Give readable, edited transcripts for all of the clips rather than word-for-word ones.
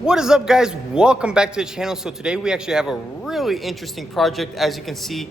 What is up, guys? Welcome back to the channel. So today we actually have a really interesting project. As you can see,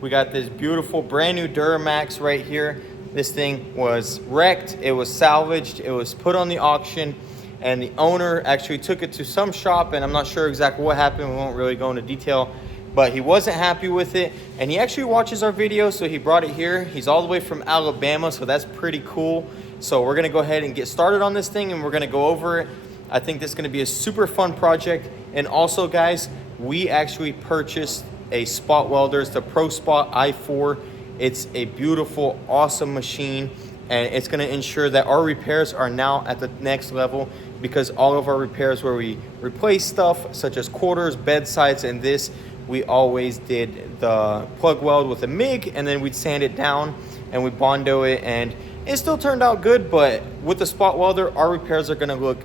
we got this beautiful brand new Duramax right here. This thing was wrecked, it was salvaged, it was put on the auction, and the owner actually took it to some shop, and I'm not sure exactly what happened. We won't really go into detail, but he wasn't happy with it, and he actually watches our videos, so he brought it here. He's all the way from Alabama, so that's pretty cool. So we're gonna go ahead and get started on this thing, and we're gonna go over it. I think this is going to be a super fun project. And also, guys, we actually purchased a spot welder. It's the Pro Spot i4. It's a beautiful, awesome machine, and it's going to ensure that our repairs are now at the next level, because all of our repairs where we replace stuff such as quarters, bedsides, and this, we always did the plug weld with a MIG, and then we'd sand it down and we Bondo it, and it still turned out good. But with the spot welder, our repairs are going to look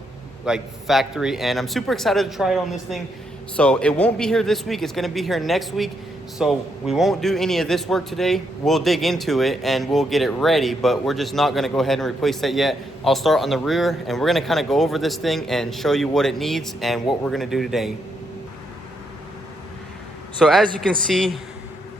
like factory, and I'm super excited to try it on this thing. So it won't be here this week, it's going to be here next week. So we won't do any of this work today. We'll dig into it and we'll get it ready, but we're just not going to go ahead and replace that yet. I'll start on the rear, and we're going to kind of go over this thing and show you what it needs and what we're going to do today. So as you can see,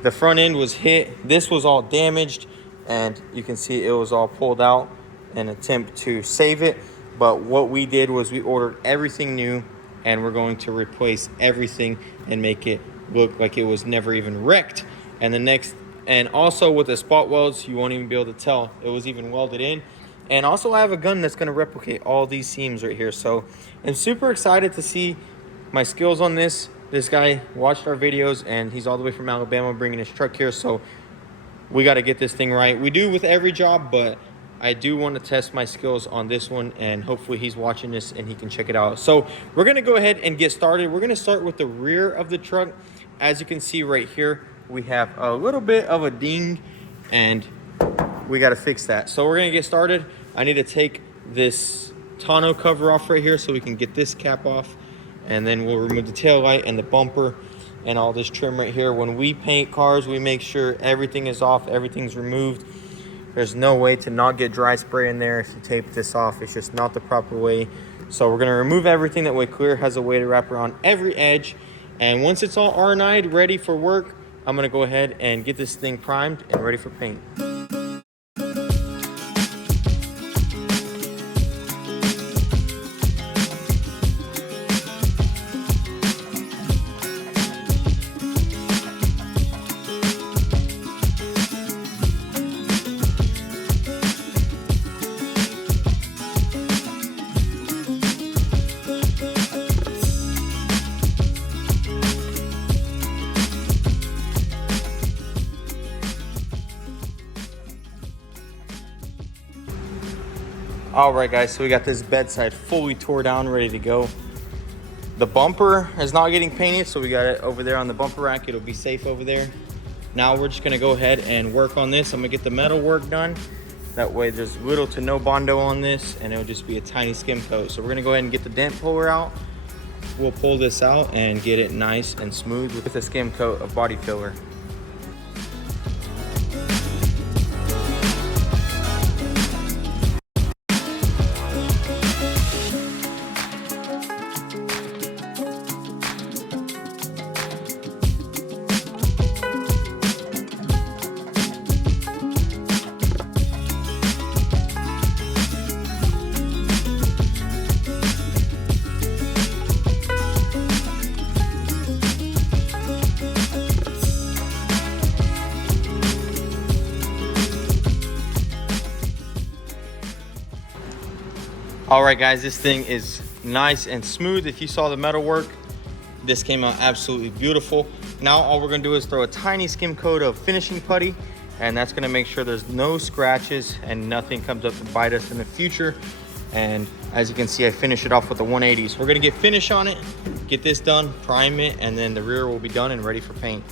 the front end was hit. This was all damaged, and you can see it was all pulled out in an attempt to save it. But what we did was we ordered everything new, and we're going to replace everything and make it look like it was never even wrecked. And also with the spot welds, you won't even be able to tell it was even welded in. And also I have a gun that's going to replicate all these seams right here. So I'm super excited to see my skills on this. This guy watched our videos, and he's all the way from Alabama bringing his truck here. So we got to get this thing right. We do with every job, but I do want to test my skills on this one, and hopefully he's watching this and he can check it out. So we're going to go ahead and get started. We're going to start with the rear of the truck. As you can see right here, we have a little bit of a ding, and we got to fix that. So we're going to get started. I need to take this tonneau cover off right here so we can get this cap off, and then we'll remove the tail light and the bumper and all this trim right here. When we paint cars, we make sure everything is off, everything's removed. There's no way to not get dry spray in there if you tape this off. It's just not the proper way. So we're going to remove everything. That way clear has a way to wrap around every edge. And once it's all R9'd, ready for work, I'm going to go ahead and get this thing primed and ready for paint. All right, guys, so we got this bedside fully tore down, ready to go. The bumper is not getting painted, so we got it over there on the bumper rack. It'll be safe over there. Now we're just gonna go ahead and work on this. I'm gonna get the metal work done. That way there's little to no Bondo on this, and it'll just be a tiny skim coat. So we're gonna go ahead and get the dent puller out. We'll pull this out and get it nice and smooth with a skim coat of body filler. All right, guys, this thing is nice and smooth. If you saw the metal work, this came out absolutely beautiful. Now all we're gonna do is throw a tiny skim coat of finishing putty, and that's gonna make sure there's no scratches and nothing comes up to bite us in the future. And as you can see, I finish it off with the 180. So we're gonna get finish on it, get this done, prime it, and then the rear will be done and ready for paint.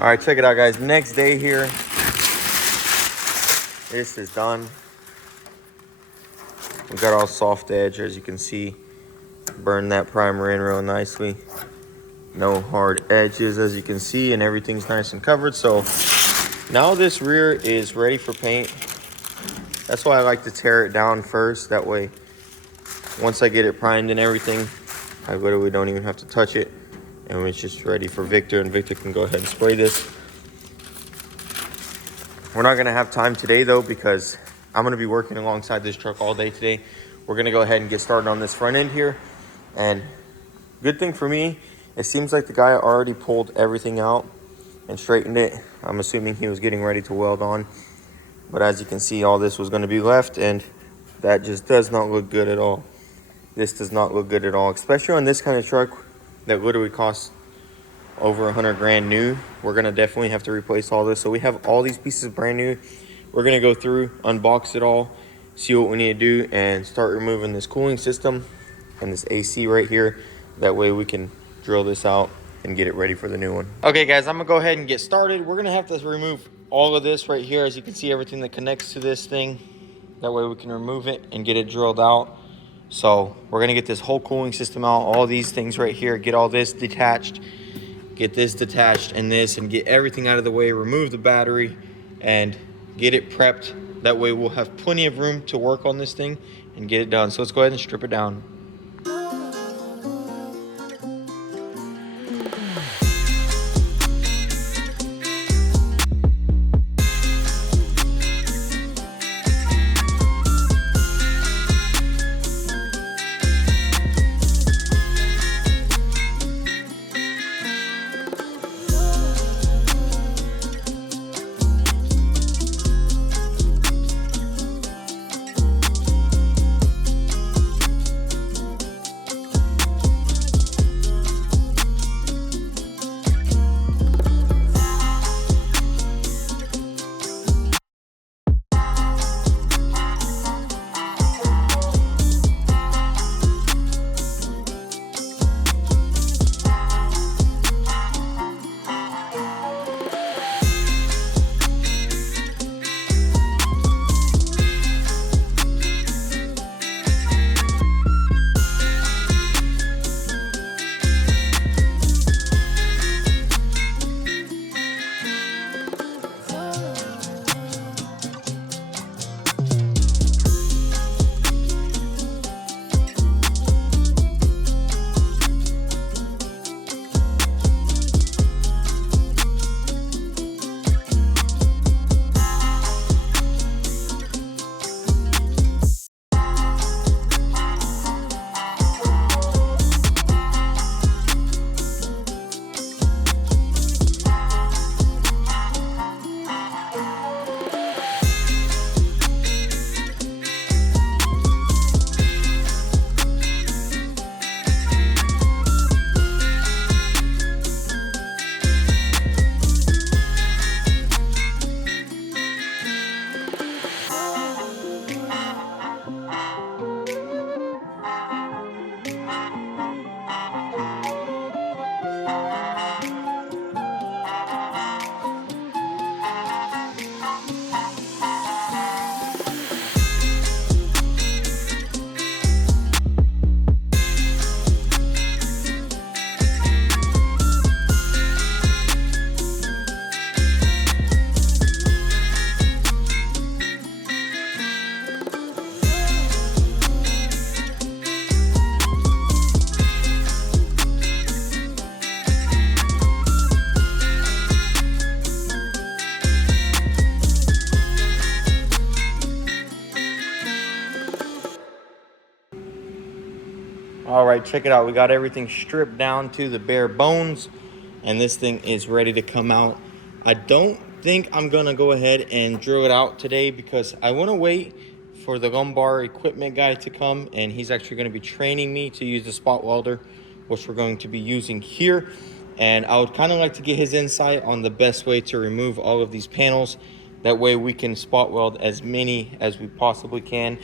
All right, check it out, guys. Next day here. This is done. We got all soft edge, as you can see. Burned that primer in real nicely. No hard edges, as you can see, and everything's nice and covered. So now this rear is ready for paint. That's why I like to tear it down first. That way, once I get it primed and everything, I literally don't even have to touch it. And it's just ready for Victor, and Victor can go ahead and spray this. We're not gonna have time today though, because I'm gonna be working alongside this truck all day today. We're gonna go ahead and get started on this front end here. And good thing for me, it seems like the guy already pulled everything out and straightened it. I'm assuming he was getting ready to weld on. But as you can see, all this was gonna be left, and that just does not look good at all. This does not look good at all, especially on this kind of truck that literally costs over 100 grand new. We're gonna definitely have to replace all this. So we have all these pieces brand new. We're gonna go through, unbox it all, see what we need to do, and start removing this cooling system and this AC right here. That way we can drill this out and get it ready for the new one. Okay guys, I'm gonna go ahead and get started. We're gonna have to remove all of this right here. As you can see, everything that connects to this thing. That way we can remove it and get it drilled out. So we're gonna get this whole cooling system out, all these things right here, get all this detached, get this detached and this, and get everything out of the way, remove the battery and get it prepped. That way we'll have plenty of room to work on this thing and get it done. So let's go ahead and strip it down. All right, check it out. We got everything stripped down to the bare bones, and this thing is ready to come out. I don't think I'm gonna go ahead and drill it out today because I wanna wait for the lumbar equipment guy to come, and he's actually gonna be training me to use the spot welder, which we're going to be using here. And I would kind of like to get his insight on the best way to remove all of these panels. That way we can spot weld as many as we possibly can.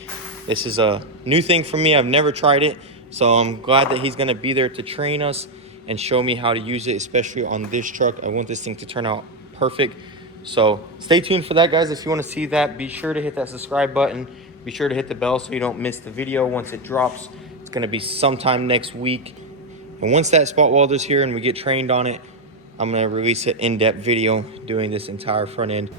This is a new thing for me. I've never tried it. So I'm glad that he's gonna be there to train us and show me how to use it, especially on this truck. I want this thing to turn out perfect. So stay tuned for that, guys. If you want to see that, be sure to hit that subscribe button. Be sure to hit the bell so you don't miss the video once it drops. It's going to be sometime next week. And once that spot welder's here and we get trained on it, I'm going to release an in-depth video doing this entire front end.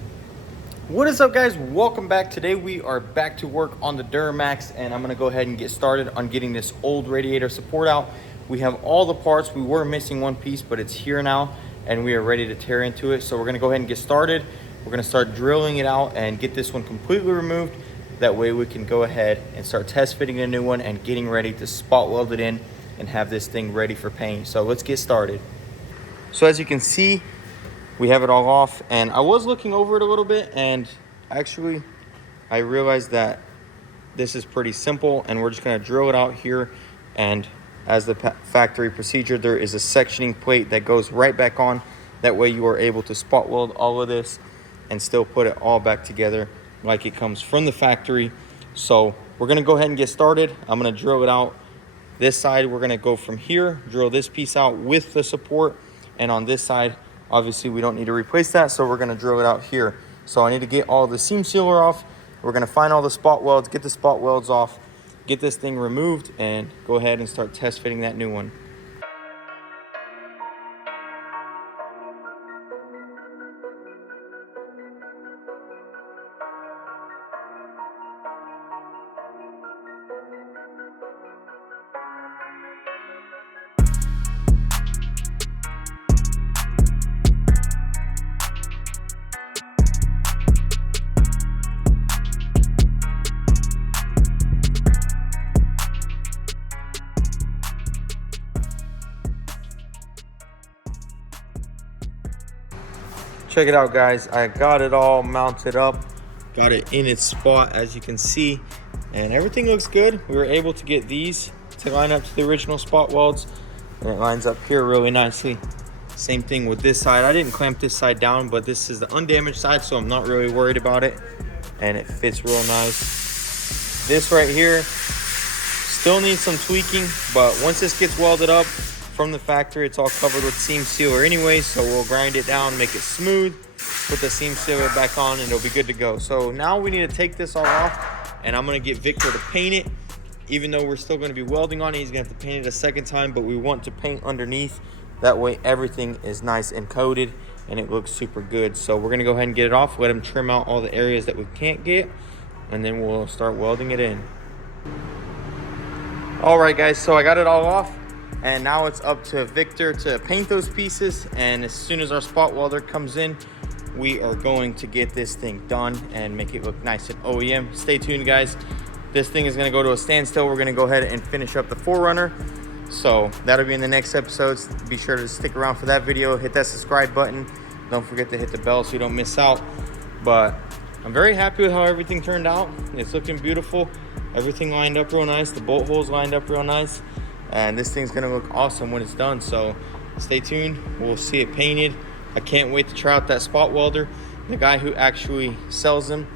What is up, guys? Welcome back. Today we are back to work on the Duramax, and I'm going to go ahead and get started on getting this old radiator support out. We have all the parts. We were missing one piece, but it's here now, and we are ready to tear into it. So we're going to go ahead and get started. We're going to start drilling it out and get this one completely removed. That way we can go ahead and start test fitting a new one and getting ready to spot weld it in and have this thing ready for paint. So let's get started. So as you can see, we have it all off, and I was looking over it a little bit, and actually I realized that this is pretty simple, and we're just going to drill it out here. And as the factory procedure, there is a sectioning plate that goes right back on. That way you are able to spot weld all of this and still put it all back together like it comes from the factory. So we're going to go ahead and get started. I'm going to drill it out. This side, we're going to go from here, drill this piece out with the support, and on this side, obviously we don't need to replace that, so we're going to drill it out here. So I need to get all the seam sealer off. We're going to find all the spot welds, get the spot welds off, get this thing removed, and go ahead and start test fitting that new one. Check it out, guys. I got it all mounted up, got it in its spot, as you can see, and everything looks good. We were able to get these to line up to the original spot welds, and it lines up here really nicely. Same thing with this side. I didn't clamp this side down, but this is the undamaged side, so I'm not really worried about it, and it fits real nice. This right here still needs some tweaking, but once this gets welded up from the factory, it's all covered with seam sealer anyway, so we'll grind it down, make it smooth, put the seam sealer back on, and it'll be good to go. So now we need to take this all off, and I'm going to get Victor to paint it. Even though we're still going to be welding on it, he's going to have to paint it a second time, but we want to paint underneath. That way everything is nice and coated and it looks super good. So we're going to go ahead and get it off, let him trim out all the areas that we can't get, and then we'll start welding it in. All right, guys, so I got it all off. And now it's up to Victor to paint those pieces. And as soon as our spot welder comes in, we are going to get this thing done and make it look nice and OEM. Stay tuned, guys. This thing is going to go to a standstill. We're going to go ahead and finish up the 4Runner. So that'll be in the next episodes. Be sure to stick around for that video. Hit that subscribe button. Don't forget to hit the bell so you don't miss out. But I'm very happy with how everything turned out. It's looking beautiful. Everything lined up real nice. The bolt holes lined up real nice. And this thing's gonna look awesome when it's done. So stay tuned, we'll see it painted. I can't wait to try out that spot welder. The guy who actually sells them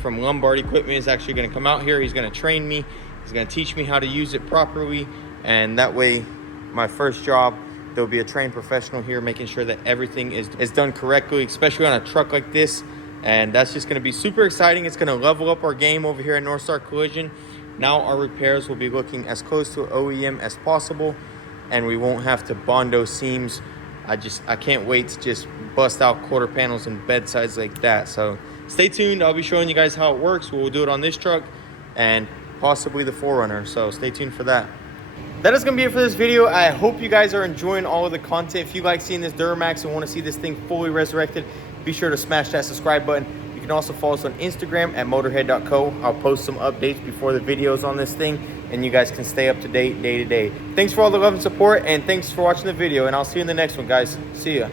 from Lombard Equipment is actually gonna come out here. He's gonna train me. He's gonna teach me how to use it properly. And that way, my first job, there'll be a trained professional here making sure that everything is done correctly, especially on a truck like this. And that's just gonna be super exciting. It's gonna level up our game over here at North Star Collision. Now our repairs will be looking as close to OEM as possible, and we won't have to bondo seams. I can't wait to just bust out quarter panels and bed sides like that. So stay tuned. I'll be showing you guys how it works. We'll do it on this truck and possibly the 4Runner. So stay tuned for that. That is going to be it for this video. I hope you guys are enjoying all of the content. If you like seeing this Duramax and want to see this thing fully resurrected, be sure to smash that subscribe button. You can also follow us on Instagram at motorhead.co. I'll post some updates before the videos on this thing, and you guys can stay up to date day to day. Thanks for all the love and support, and thanks for watching the video, and I'll see you in the next one, guys. See ya.